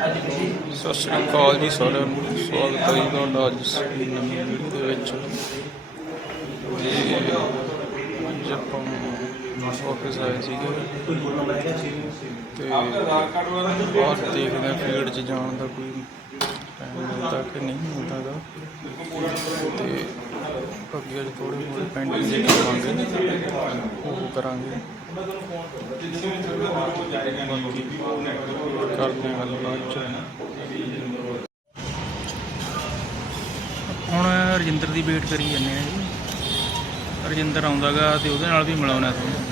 ਸਤਿ ਸ਼੍ਰੀ ਅਕਾਲ ਜੀ ਸਾਰਿਆਂ ਨੂੰ। ਸਵਾਗਤ ਹੈ ਜੀ ਤੁਹਾਡਾ ਅੱਜ ਇਸ ਨਵੀਂ ਵੀਡੀਓ ਦੇ ਵਿੱਚ। ਤੇ ਅੱਜ ਆਪਾਂ ਆਫਿਸ ਆਏ ਸੀਗੇ। ਤੇ ਬਾਹਰ ਦੇਖਦੇ ਹਾਂ ਫੀਲਡ 'ਚ ਜਾਣ ਦਾ ਕੋਈ ਟਾਈਮ ਮਿਲਦਾ ਕਿ ਨਹੀਂ ਮਿਲਦਾ ਗਾ। ਤੇ ਅੱਗੇ ਅੱਜ ਥੋੜੇ ਬਹੁਤ ਪੈਂਡਿੰਗ ਜੇ ਕਰਾਂਗੇ। ਉਹ ਕਰਾਂਗੇ। ਬਾਕੀ ਕਰਦੇ ਹਾਂ ਗੱਲ ਬਾਅਦ ਚ। ਹੁਣ ਰਜਿੰਦਰ ਦੀ ਵੇਟ ਕਰੀ ਜਾਂਦੇ ਆ ਜੀ। ਰਜਿੰਦਰ ਆਉਂਦਾਗਾ ਤੇ ਉਹਦੇ ਨਾਲ ਵੀ ਮਿਲਾਉਣਾ ਤੁਹਾਨੂੰ।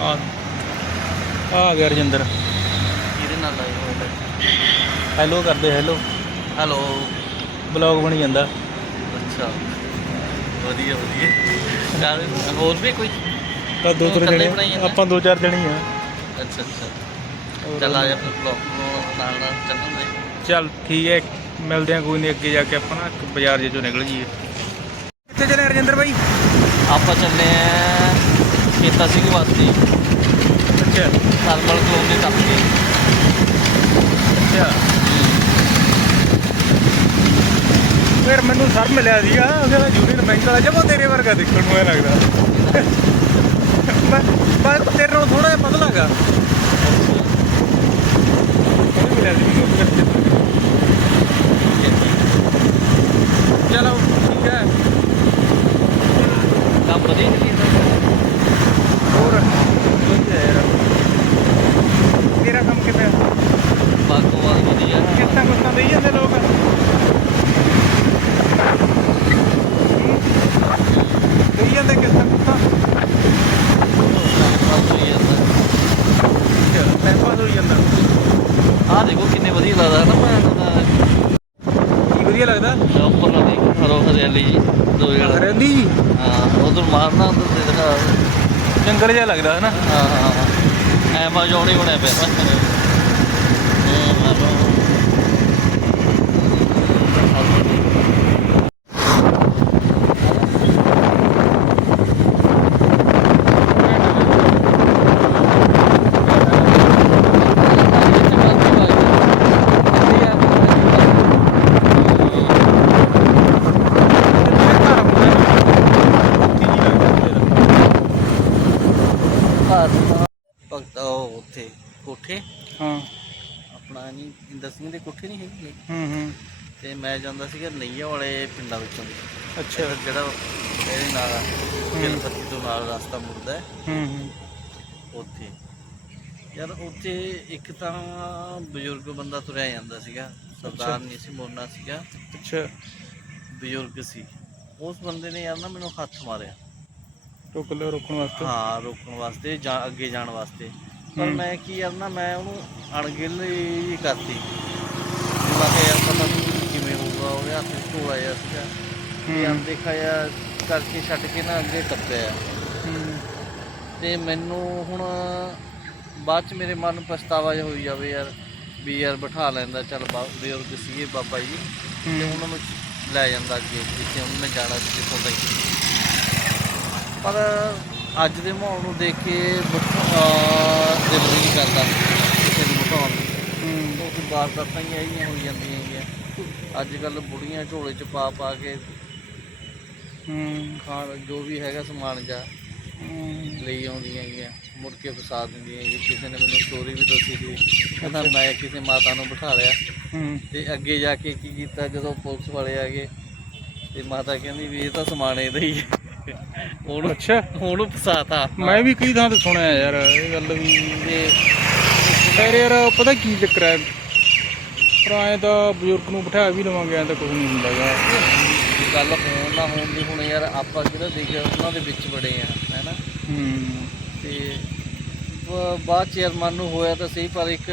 ਆ ਆ ਗਿਆ ਰਜਿੰਦਰ। ਕਿਹਦੇ ਨਾਲ ਆਏ ਹੋਏ ਹੈਲੋ ਕਰਦੇ ਹੈਲੋ ਹੈਲੋ ਬਲੌਗ ਬਣੀ ਜਾਂਦਾ। ਅੱਛਾ। ਵਧੀਆ ਵਧੀਆ। ਚੱਲ ਹੋਰ ਵੀ ਕੋਈ? ਤਾਂ ਦੋ ਤਿੰਨ ਜਣੇ? ਆਪਾਂ ਦੋ ਚਾਰ ਜਣੇ ਆ। ਅੱਛਾ ਅੱਛਾ। ਚੱਲ ਆ ਜਾ ਫਿਰ ਬਲੌਗ ਨੂੰ ਨਾਲ ਚੱਲ ਠੀਕ ਹੈ ਮਿਲਦੇ ਆ ਕੋਈ ਨਹੀਂ ਅੱਗੇ ਜਾ ਕੇ ਆਪਾਂ ਨਾ ਇੱਕ ਬਾਜ਼ਾਰ ਜੇ ਚੋਂ ਨਿਕਲ ਜੀਏ ਕਿੱਥੇ ਚਲੇ ਰਜਿੰਦਰ ਬਾਈ? ਆਪਾਂ ਚੱਲੇ ਆ ਖੇਤਾ ਸਿੰਘ ਵਾਸਤੇ। ਅੱਛਾ। ਥਰਮਲ ਕਲੋਨੀ ਤੱਕ। ਅੱਛਾ। ਫਿਰ ਮੈਨੂੰ ਸਰ ਮਿਲਿਆ ਸੀਗਾ, ਉਹਦਾ ਯੂਨੀਅਨ ਬੈਂਕ ਵਾਲਾ, ਜਮਾ ਤੇਰੇ ਵਰਗਾ ਦੇਖਣ ਨੂੰ ਇਹ ਲੱਗਦਾ। ਮੈਂ ਮੈਂ ਤੇਰੇ ਨਾਲ ਥੋੜਾ ਜਿਹਾ ਪਤਲਾ ਹੈਗਾ ਉਹਨੇ ਮਿਲਿਆ ਸੀ ਮੈਨੂੰ ਉੱਥੇ। ਚਲੋ ਠੀਕ ਹੈ ਕੰਮ ਵਧੀਆ ਚੱਲੀ ਹੋਰ ਵਧੀਆ ਯਾਰ ਤੇਰਾ ਕੰਮ ਕਿਵੇਂ ਬਾਗੋਵਾਲ ਵਧੀਆ ਕਿਸ਼ਤਾਂ ਕੁਸ਼ਤਾਂ ਦੇਈ ਜਾਂਦੇ ਲੋਕ ਦੇਈ ਜਾਂਦੇ ਕਿਸ਼ਤਾਂ ਕੁਸ਼ਤਾਂ ਟਾਈਮ ਪਾਸ ਹੋਈ ਜਾਂਦਾ ਆ ਦੇਖੋ ਕਿੰਨੇ ਵਧੀਆ ਲੱਗਦਾ ਹੈ ਨਾ ਮੈਂ ਉਹਦਾ ਕੀ ਵਧੀਆ ਲੱਗਦਾ? ਉੱਪਰ ਨਾ ਦੇਖ ਹਰੋ ਹਰਿਆਲੀ ਜੀ ਦੋ ਜਣਾ। ਰਹਿੰਦੀ ਜੀ? ਹਾਂ ਉਧਰ ਮਾਰਨਾ ਉਧਰ ਦੇ ਦਿਖਾ ਜੰਗਲ ਜਿਹਾ ਲੱਗਦਾ ਹੈ ਨਾ ਹਾਂ। ਹਾਂ ਐਮਾਜ਼ੋਨ ਹੀ ਬਣਿਆ ਪਿਆ ਭਗਤ ਉਹ ਉੱਥੇ ਕੋਠੇ। ਹਾਂ। ਆਪਣਾ ਨਹੀਂ ਇੰਦਰ ਸਿੰਘ ਦੇ ਕੋਠੇ ਨਹੀਂ ਹੈਗੇ। ਹੂੰ ਹੂੰ। ਤੇ ਮੈਂ ਜਾਂਦਾ ਸੀਗਾ ਨਈਆ ਵਾਲੇ ਪਿੰਡਾਂ ਵਿੱਚੋਂ। ਦੀ ਅੱਛਾ ਜਿਹੜਾ ਇਹਦੇ ਨਾਲ ਗਿਲਪੱਤੀ ਤੋਂ ਨਾਲ ਰਸਤਾ ਮੁੜਦਾ ਹੈ। ਹੂੰ ਹੂੰ। ਉੱਥੇ। ਯਾਰ ਉੱਥੇ ਇੱਕ ਤਾਂ ਬਜ਼ੁਰਗ ਬੰਦਾ ਤੁਰਿਆ ਜਾਂਦਾ ਸੀਗਾ। ਸਰਦਾਰ ਨਹੀਂ ਸੀ ਮੋਨਾ ਸੀਗਾ। ਅੱਛਾ। ਬਜ਼ੁਰਗ ਸੀ। ਉਸ ਬੰਦੇ ਨੇ ਯਾਰ ਨਾ ਮੈਨੂੰ ਹੱਥ ਮਾਰਿਆ। ਰੁਕ ਲਿਓ ਰੁਕਣ ਵਾਸਤੇ। ਹਾਂ ਰੋਕਣ ਵਾਸਤੇ ਜਾਂ ਅੱਗੇ ਜਾਣ ਵਾਸਤੇ। ਪਰ। ਮੈਂ ਕੀ ਕਰਨਾ ਮੈਂ ਉਹਨੂੰ ਅਣਗਿਲ ਹੀ ਕਰਤੀ ਮੈਂ ਕਿਹਾ ਯਾਰ ਪਤਾ ਨਹੀਂ ਕਿਵੇਂ ਹੋਊਗਾ ਉਹਦੇ ਹੱਥ 'ਚ ਢੋਲਾ ਜਿਹਾ ਸੀਗਾ ਹੂੰ। ਵੀ ਅਣਦੇਖਾ ਜਿਹਾ ਕਰਕੇ ਛੱਡ ਕੇ ਨਾ ਅੱਗੇ ਟੱਪਿਆ ਤੇ ਮੈਨੂੰ ਹੁਣ ਬਾਅਦ ਚ ਮੇਰੇ ਮਨ ਨੂੰ ਪਛਤਾਵਾ ਜਿਹਾ ਹੋਈ ਜਾਵੇ ਯਾਰ ਵੀ ਯਾਰ ਬਿਠਾ ਲੈਂਦਾ ਚੱਲ ਬਜ਼ੁਰਗ ਸੀਗੇ ਬਾਬਾ ਜੀ ਤੇ। ਉਹਨਾਂ ਨੂੰ ਲੈ ਜਾਂਦਾ ਅੱਗੇ ਜਿੱਥੇ ਉਹਨਾਂ ਨੇ ਜਾਣਾ ਸੀ ਜਿੱਥੋਂ ਤੱਕ ਪਰ ਅੱਜ ਦੇ ਮਾਹੌਲ ਨੂੰ ਦੇਖ ਕੇ ਦਿਲ ਵੀ ਨਹੀਂ ਕਰਦਾ ਕਿਸੇ ਨੂੰ ਬਿਠਾਉਣ ਨੂੰ। ਉਹ ਵਾਰਦਾਤਾਂ ਹੀ ਆਈਆਂ ਹੋਈ ਜਾਂਦੀਆਂ ਹੈਗੀਆਂ ਅੱਜ ਕੱਲ ਬੁੜੀਆਂ ਝੋਲੇ ਚ ਪਾ ਪਾ ਕੇ ਹੂੰ। ਖਾਣ ਜੋ ਵੀ ਹੈਗਾ ਸਮਾਨ ਜਾ ਲਈ ਆਉਂਦੀਆਂ ਹੈਗੀਆਂ ਮੁੜ ਕੇ ਫਸਾ ਦਿੰਦੀਆਂ ਹੈਗੀਆਂ ਕਿਸੇ ਨੇ ਮੈਨੂੰ ਸਟੋਰੀ ਵੀ ਦੱਸੀ ਸੀ ਕਹਿੰਦਾ ਮੈਂ ਕਿਸੇ ਮਾਤਾ ਨੂੰ ਬਿਠਾ ਲਿਆ। ਹੂੰ। ਤੇ ਅੱਗੇ ਜਾ ਕੇ ਕੀ ਕੀਤਾ ਜਦੋਂ ਪੁਲਿਸ ਵਾਲੇ ਆ ਗਏ ਤੇ ਮਾਤਾ ਕਹਿੰਦੀ ਵੀ ਇਹ ਤਾਂ ਸਮਾਨ ਇਹਦਾ ਹੀ ਹੈ। ਉਹਨੂੰ ਅੱਛਾ। ਉਹਨੂੰ ਫਸਾਤਾ। ਮੈਂ ਵੀ ਕਈ ਥਾਂ ਤੇ ਸੁਣਿਆ ਯਾਰ ਇਹ ਗੱਲ ਵੀ। ਤੇ ਫਿਰ ਯਾਰ ਪਤਾ ਕੀ ਚੱਕਰ ਹੈ? ਪਰ ਐਂ ਤਾਂ ਬਜ਼ੁਰਗ ਨੂੰ ਬਿਠਾ ਵੀ ਲਵਾਂਗੇ ਐਂ ਤਾਂ ਕੁਝ ਨਹੀਂ ਹੁੰਦਾਗਾ ਗੱਲ ਹੋਣ ਨਾ ਹੋਣ ਦੀ ਹੁਣ ਯਾਰ ਆਪਾਂ ਕਿਹੜਾ ਦੇਖਿਆ ਉਹਨਾਂ ਦੇ ਵਿੱਚ ਬੜੇ ਆ ਹੈਨਾ ਹੂੰ। ਤੇ ਬਾਅਦ ਚ ਯਾਰ ਮਨ ਨੂੰ ਹੋਇਆ ਤਾਂ ਸਹੀ ਪਰ ਇੱਕ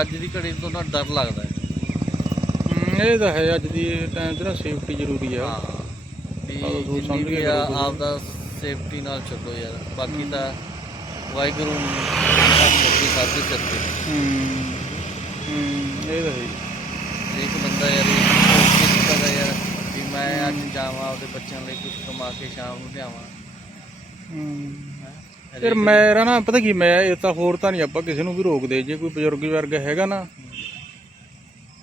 ਅੱਜ ਦੀ ਘੜੀ ਤੋਂ ਨਾ ਡਰ ਲੱਗਦਾ ਹੂੰ, ਇਹ ਤਾਂ ਹੈ ਅੱਜ ਦੀ ਟਾਈਮ ਤੇ ਨਾ ਸੇਫਟੀ ਜ਼ਰੂਰੀ ਆ। ਹਾਂ। ਵੀ ਜਿੰਨੀ ਵੀ ਆ ਸੇਫਟੀ ਨਾਲ ਚੱਲੋ ਯਾਰ। ਬਾਕੀ ਤਾਂ ਵਾਹਿਗੁਰੂ ਮੋਕੀ ਸਾਡੇ ਸਿਰ ਤੇ। ਹੂੰ ਹੂੰ ਇਹ ਤਾਂ ਹੈ। ਹੀ। ਇੱਕ ਬੰਦਾ ਯਾਰ ਇਹ ਪਤਾ ਯਾਰ ਵੀ ਮੈਂ ਅੱਜ ਜਾਵਾਂ ਉਹਦੇ ਬੱਚਿਆਂ ਲਈ ਕੁਝ ਕਮਾ ਕੇ ਸ਼ਾਮ ਨੂੰ ਲਿਆਵਾਂ। ਹੂੰ। ਹੈਂ। ਯਾਰ ਮੇਰਾ ਨਾ ਪਤਾ ਕੀ ਮੈਂ ਇਹ ਤਾਂ ਹੋਰ ਤਾਂ ਨਹੀਂ ਆਪਾਂ ਕਿਸੇ ਨੂੰ ਵੀ ਰੋਕਦੇ। ਜੇ ਕੋਈ ਬਜ਼ੁਰਗ ਵਰਗ ਹੈਗਾ ਨਾ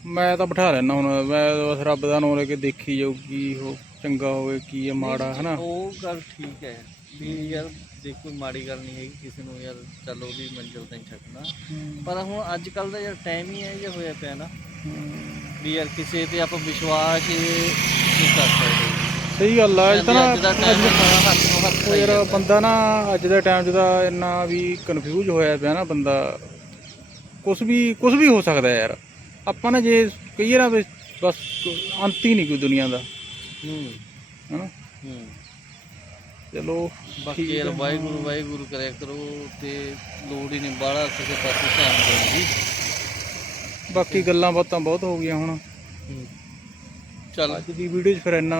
ਮੈਂ ਤਾਂ ਬਿਠਾ ਲੈਣਾ ਹੁਣ। ਮੈਂ ਬਸ ਰੱਬ ਦਾ ਨਾਮ ਲੈ ਕੇ ਦੇਖੀ ਜਾਊ ਕੀ ਉਹ ਚੰਗਾ ਹੋਵੇ ਕੀ ਹੈ ਮਾੜਾ ਹਨਾ? ਉਹ ਗੱਲ ਠੀਕ ਹੈ ਵੀ ਯਾਰ ਦੇਖ ਕੋਈ ਮਾੜੀ ਗੱਲ ਨਹੀਂ ਹੈਗੀ ਕਿਸੇ ਨੂੰ ਯਾਰ ਚੱਲ ਉਹਦੀ ਮੰਜ਼ਿਲ ਤੇ ਛੱਡਣਾ। ਪਰ ਹੁਣ ਅੱਜ ਕੱਲ ਦਾ ਯਾਰ ਟਾਈਮ ਹੀ ਇਹ ਜਿਹਾ ਹੋਇਆ ਪਿਆ ਨਾ। ਵੀ ਯਾਰ ਕਿਸੇ ਤੇ ਆਪਾਂ ਵਿਸ਼ਵਾਸ ਹੀ ਨਹੀਂ ਕਰ ਸਕਦੇ। ਸਹੀ ਗੱਲ ਆ ਅੱਜ ਤਾਂ ਨਾ ਨੂੰ ਉਹ ਯਾਰ। ਬੰਦਾ ਨਾ ਅੱਜ ਦੇ ਟਾਈਮ ਤਾਂ ਇੰਨਾ ਵੀ ਕਨਫਿਊਜ਼ ਹੋਇਆ ਪਿਆ ਨਾ ਬੰਦਾ। ਕੁਝ ਵੀ ਕੁਝ ਵੀ ਹੋ ਸਕਦਾ ਯਾਰ। ਆਪਾਂ ਨਾ ਜੇ ਕਹੀਏ ਨਾ ਬਸ ਅੰਤ ਹੀ ਨਹੀਂ ਕੋਈ ਦੁਨੀਆ ਦਾ। ਹੂੰ ਹਨਾ? ਹੂੰ ਚਲੋ ਬਾਕੀ ਯਾਰ ਵਾਹਿਗੁਰੂ ਵਾਹਿਗੁਰੂ ਕਰਿਆ ਕਰੋ ਤੇ ਲੋੜ ਹੀ ਨਹੀਂ ਬਾਹਲਾ ਕਿਸੇ ਪਾਸੇ ਧਿਆਨ ਦੇਣ ਦੀ। ਬਾਕੀ ਗੱਲਾਂ ਬਾਤਾਂ ਬਹੁਤ ਹੋ ਗਈਆਂ ਹੁਣ। ਚੱਲ। ਅੱਜ ਦੀ ਵੀਡੀਓ 'ਚ ਫਿਰ ਇੰਨਾ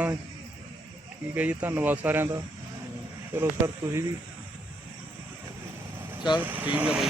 ਠੀਕ ਹੈ ਜੀ ਧੰਨਵਾਦ ਸਾਰਿਆਂ ਦਾ। ਚਲੋ ਸਰ ਤੁਸੀਂ ਵੀ। ਚੱਲ ਠੀਕ ਹੈ ਬਾਈ।